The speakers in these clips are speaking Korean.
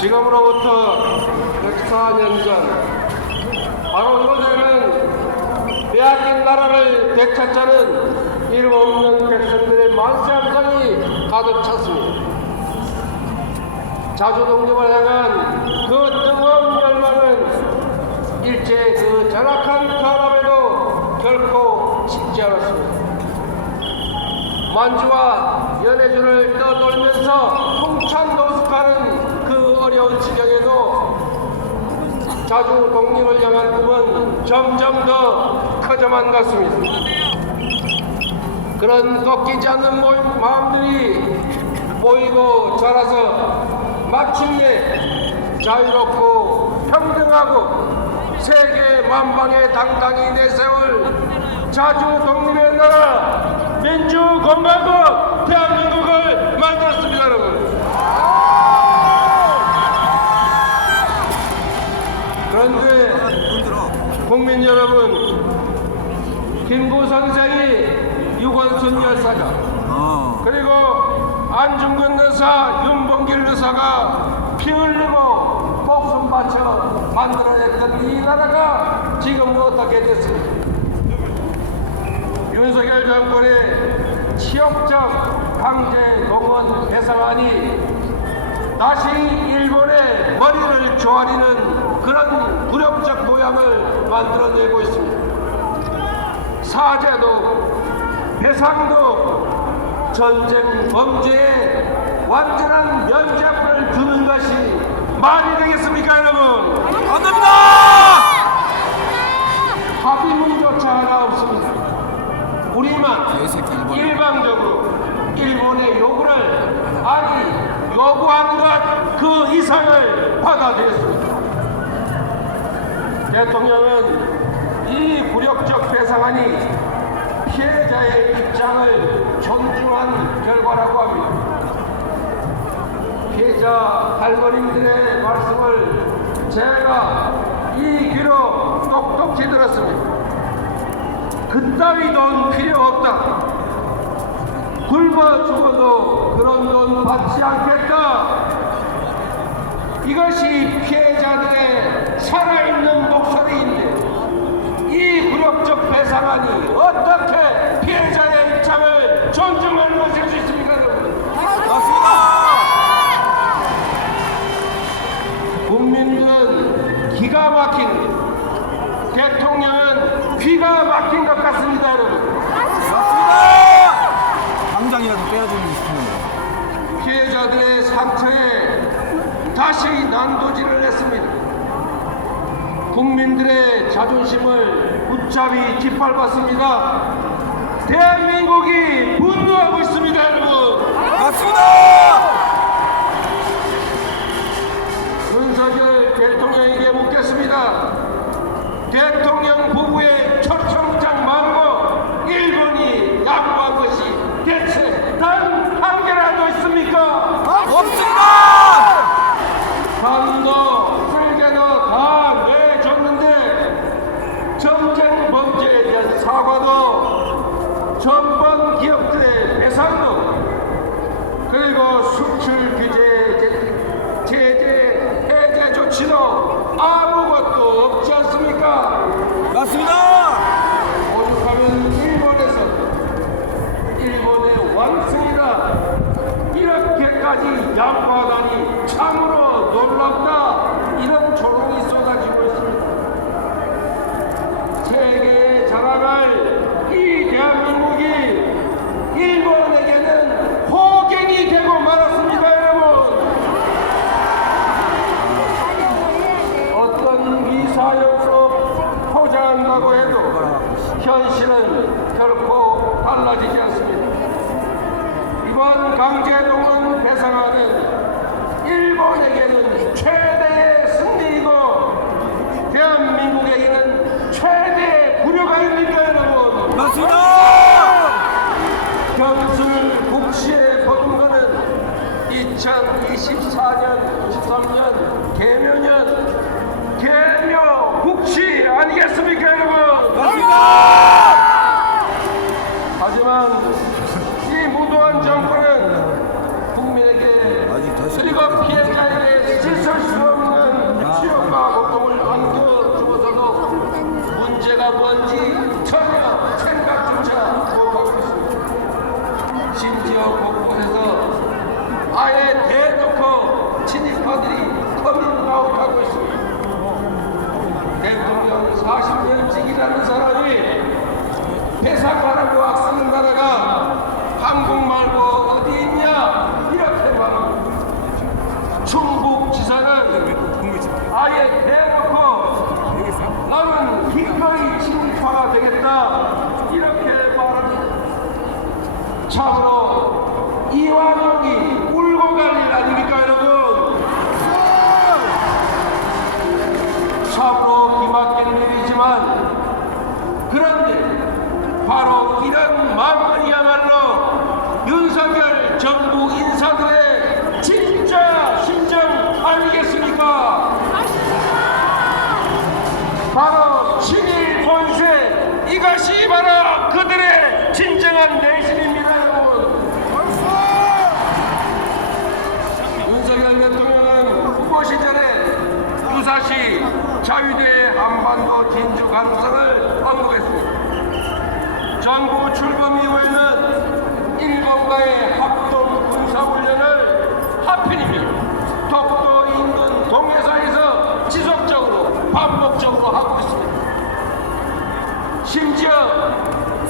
지금으로부터 104년 전 바로 이곳에는 빼앗긴 나라를 되찾자는 이름 없는 백성들의 만세 함성이 가득 찼습니다. 자주 독립을 향한 그 뜨거운 열망은 일제 그 전악한 탄압에도 결코 식지 않았습니다. 만주와 연해주를 떠돌면서 통찬 노숙하는 그 어려운 지경에도 자주 독립을 향한 꿈은 점점 더 커져만 갔습니다. 그런 꺾이지 않는 마음들이 모이고 자라서 마침내 자유롭고 평등하고 세계 만방에 당당히 내세울 자주 독립의 나라 민주공화국 대한민국을 만들었습니다. 여러분. 그런데 국민 여러분, 김구 선생이 유건순 열사가 그리고 안중근 의사, 윤봉길 의사가 피 흘리고 목숨 바쳐 만들어냈던 이 나라가 지금 어떻게 됐습니까? 윤석열 정권의 치욕적 강제 동원 배상안이 다시 일본의 머리를 조아리는 그런 굴욕적 모양을 만들어내고 있습니다. 사죄도 배상도 전쟁 범죄에 완전한 면죄부를 두는 것이 말이 되겠습니까, 여러분? 안 됩니다! 합의문조차 하나 없습니다. 우리만 일방적으로 일본의 요구를 요구한 것 그 이상을 받아들였습니다. 대통령은 이 굴욕적 배상안이 피해자의 입장을 존중한 결과라고 합니다. 피해자 할머님들의 말씀을 제가 이 귀로 똑똑히 들었습니다. 그따위 돈 필요 없다. 굶어 죽어도 그런 돈 받지 않겠다. 이것이 피해자들의 살아있는 목소리인데 이 굴욕적 배상안이 어떻게 피해자의 입장을 존중하는 것일 수 있습니까, 여러분? 맞습니다. 국민들은 기가 막힌, 대통령은 귀가 막힌 것 같습니다, 여러분. 맞습니다. 당장이라도 빼야되는 싶은데 피해자들의 상처에 다시 난도질을 했습니다. 국민들의 자존심을 무차히 짓밟았습니다. 대한민국이 분노하고 있습니다, 여러분. 맞습니다. 윤석열 대통령에게 묻겠습니다. 대통령 부부의 초청장 말고 일본이 양보한 것이 대체 단 한 개라도 있습니까? 없습니다. 단도 쓸개도 다 내줬는데 전쟁 범죄에 대한 사과도 전범 기업들의 배상도 그리고 수출 규제 제재 해제 조치도 아무것도 없지 않습니까? 맞습니다. 오죽하면 일본의 완승이다. 이렇게까지 양보하다니 참으로 놀랍다. 이런 조롱이 쏟아지고 있습니다. 세계에 자랑할 이 대한민국이 일본에게는 호갱이 되고 말았습니다, 여러분. 어떤 미사역으로 포장한다고 해도 현실은 결코 달라지지 않습니다. 이번 강제동원 배상안은 2024년 23년 개묘 국시 아니겠습니까 여러분? 맞습니다. 하지만 이 무도한 정권은 국민에게 그리고 피해자에게 씻을 수 없는 치욕과 고통을 안겨주어서도 문제가 뭔지 전혀 생각조차 못하고 있습니다. 심지어 곳곳에서 아예 대놓고 친일파들이 커밍아웃하고 있습니다. 대통령 40년직이라는 사람이 회사가라고 악쓰는 나라가 한국 말고 어디 있냐 이렇게 말합니다. 충북지사는 아예 대놓고 나는 기꺼이 친일파가 되겠다 이렇게 말합니다. 참으로 이완용이 울고 갈 일 아닙니까 여러분? 참으로 기막힌 일이지만 그런데 바로 이런 마음이야말로 윤석열 정부 인사들의 진짜 심정 아니겠습니까? 바로 친일 본세 이것이 바로 그들의 진정한 내심입니다 여러분. 윤석열 대통령은 후보 시절에 유사시 자유대 한반도 진주 가능성을 언급했습니다. 정부 출범 이후에는 일본과의 합동 군사훈련을 하필이면 독도 인근 동해상에서 지속적으로 반복적으로 하고 있습니다. 심지어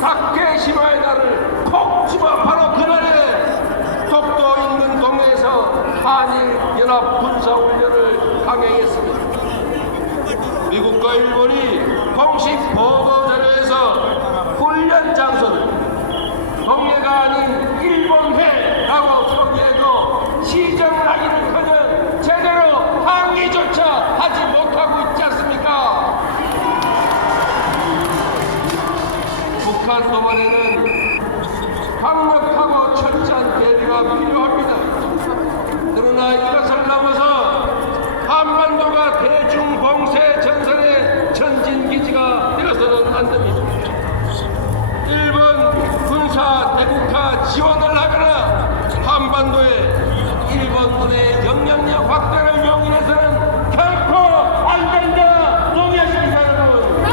각계 신화의 날을 콕 집어 바로 그날에 독도 인근 동해에서 한일 연합 군사훈련을 강행했습니다. 미국과 일본이 공식 보도 자료에서 훈련 장소를 동해가 아닌 일본해라고 표기해도 시정을 하기는커녕 제대로 항의조차 하지 못하고 있지 않습니까? 북한 동안에는 강력하고 철저한 대비가 필요합니다. 그러나 이것을 넘어서 한반도가 대중봉쇄 전선의 전진기지가 되어서는 안 됩니다. 일본 군사 대국화 지원을 하거나 한반도에 일본군의 영향력 확대를 용인해서는 결코 안 된다. 동의하십니까 여러분?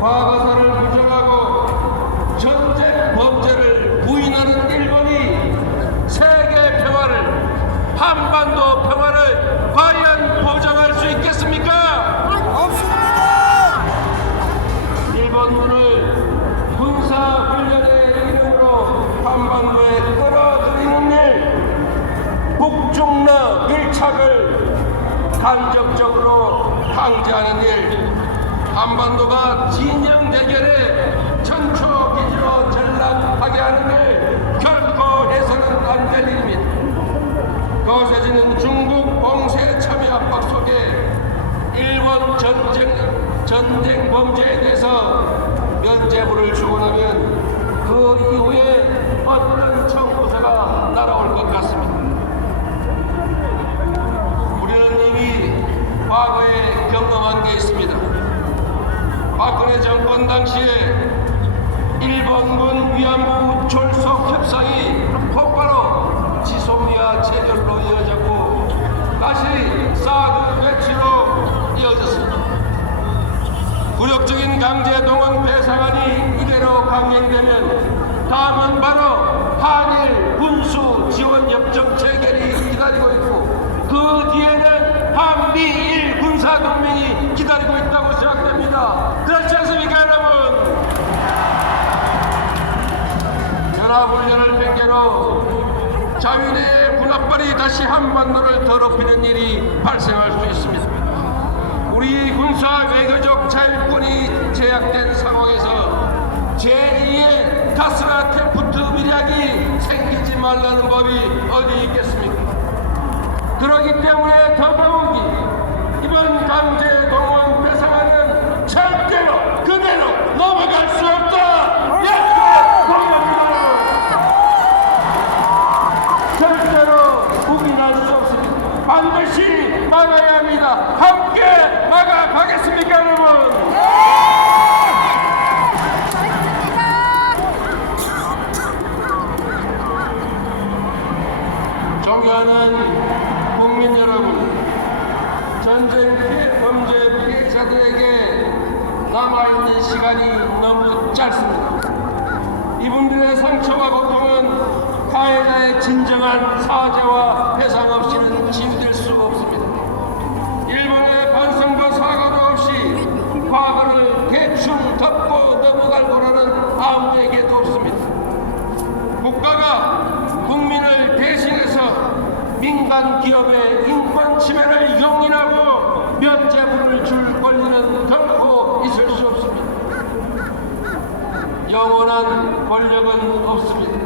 과거사를 부정하고 전쟁 범죄를 부인하는 일본이 세계 평화를 한반도 평화를 과연 보장할 수 있겠습니까? 없습니다. 일본군을 군사훈련의 이름으로 한반도에 끌어들이는 일, 북중러 밀착을 간접적으로 강제하는 일, 한반도가 진영 대결의 전초기지로 전락하게 하는 일 결코 해서는 안 될 일입니다. 거세지는 중국 봉쇄 참여 압박 속에 일본 전쟁 범죄에 대해서 면죄부를 주고 나면 그 이후에 어떤 청구서가 날아올 것 같습니다. 우리는 이미 과거에 경험한 게 있습니다. 박근혜 정권 당시에 일본군 위안부 졸속 협상이 곧바로 지소미아 체결로 이어졌고 다시 사드 배치로 이어졌습니다. 굴욕적인 강제 동원 배상안이 이대로 강행되면 다음은 바로 한일 군수 지원 협정 체결이 기다리고 있고 그 뒤에는 한미일 군사 동맹이 기다리고 있다고 생각됩니다. 그렇지 않습니까 여러분? 연합훈련을 핑계로 자유대의 군합발이 다시 한반도를 더럽히는 일이 발생할 수 있습니다. 우리 군사 외교적 자율권이 제약된 상황에서 제2의 가스라 테프트 밀약이 생기지 말라는 법이 어디 있겠습니까? 그렇기 때문에 더더욱이 이번 강제 동원 배상안은 절대로 그대로 넘어갈 수 없다. 이렇게 공약합니다. 존경하는 국민 여러분, 전쟁 범죄 피해자들에게 남아있는 시간이 너무 짧습니다. 이분들의 상처와 고통은 가해자의 진정한 사죄와 배상 없이는 치유될 수 없습니다. 일본의 반성과 사과도 없이 과거를 대충 덮고 넘어갈 거라는 아무에게도 없습니다. 국가가 국민을 대신해서 민간 기업의 인권 침해를 용인하고 면죄부를 줄 권리는 결코 있을 수 없습니다. 영원한 권력은 없습니다.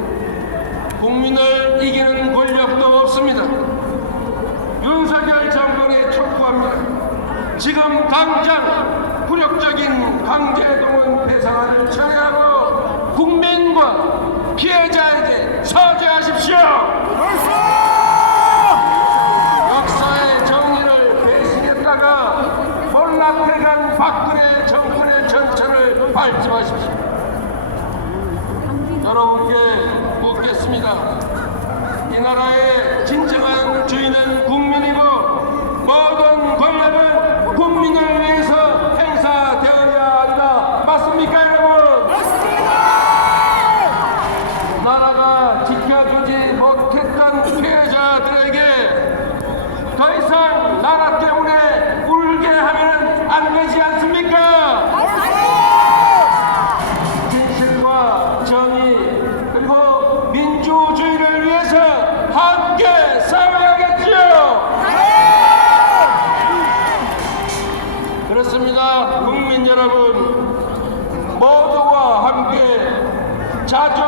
국민을 이기는 권력도 없습니다. 윤석열 정권에 촉구합니다. 지금 당장 굴욕적인 강제동원 폐상안을 철회하고 국민과 피해자에게 사죄하십시오. 역사의 정의를 배신했다가 몰락해간 박근혜 정권의 전철을 밟지 마십시오. 여러분께 묻겠습니다. 이 나라의 진정한 주인은 국민이고 모든 권력은 국민을 위해서 행사되어야 한다. 맞습니까, 여러분? 맞습니다. 나라가 지켜주지 못했던 피해자들에게 더 이상 나라 때문에 울게 하면 안 되지 않습니까? 진실과 정의 그리고 민주주의를 위해서 함께 싸워야겠지요. 그렇습니다. 국민 여러분, 모두와 함께 자주